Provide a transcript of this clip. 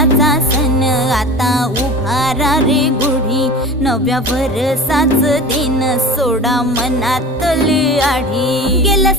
वर्षाचा सण आता उभारा रे गुढी, नव्या वर्षाच दिन सोडा मनातली आढी। गेलं